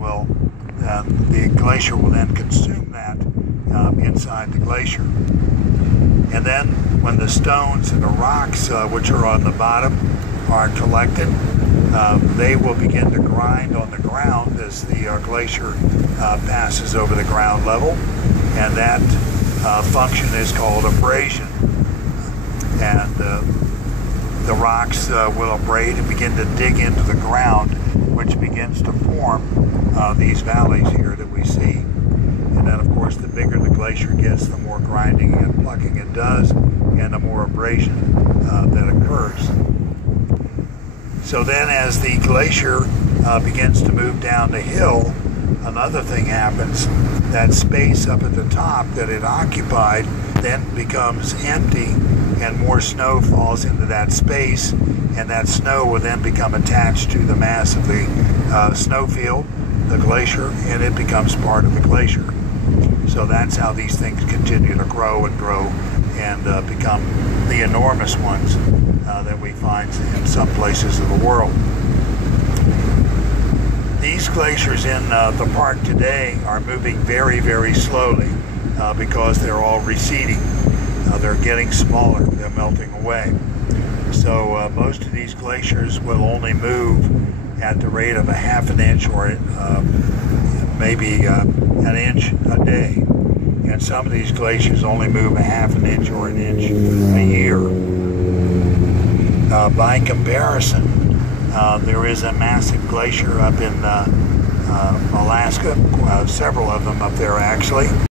will, the glacier will then consume that inside the glacier. And then when the stones and the rocks, which are on the bottom, are collected, they will begin to grind on the ground as the glacier passes over the ground level, and that function is called abrasion. And the rocks will abrade and begin to dig into the ground, which begins to form these valleys here that we see. And then, of course, the bigger the glacier gets, the more grinding and plucking it does, and the more abrasion that occurs. So then as the glacier begins to move down the hill, another thing happens. That space up at the top that it occupied then becomes empty, and more snow falls into that space, and that snow will then become attached to the mass of the snowfield, the glacier, and it becomes part of the glacier. So that's how these things continue to grow and grow and become the enormous ones that we find in some places of the world. These glaciers in the park today are moving very, very slowly because they're all receding. They're getting smaller, they're melting away. So most of these glaciers will only move at the rate of a half an inch or maybe an inch a day. And some of these glaciers only move a half an inch or an inch a year. By comparison, there is a massive glacier up in Alaska, several of them up there actually.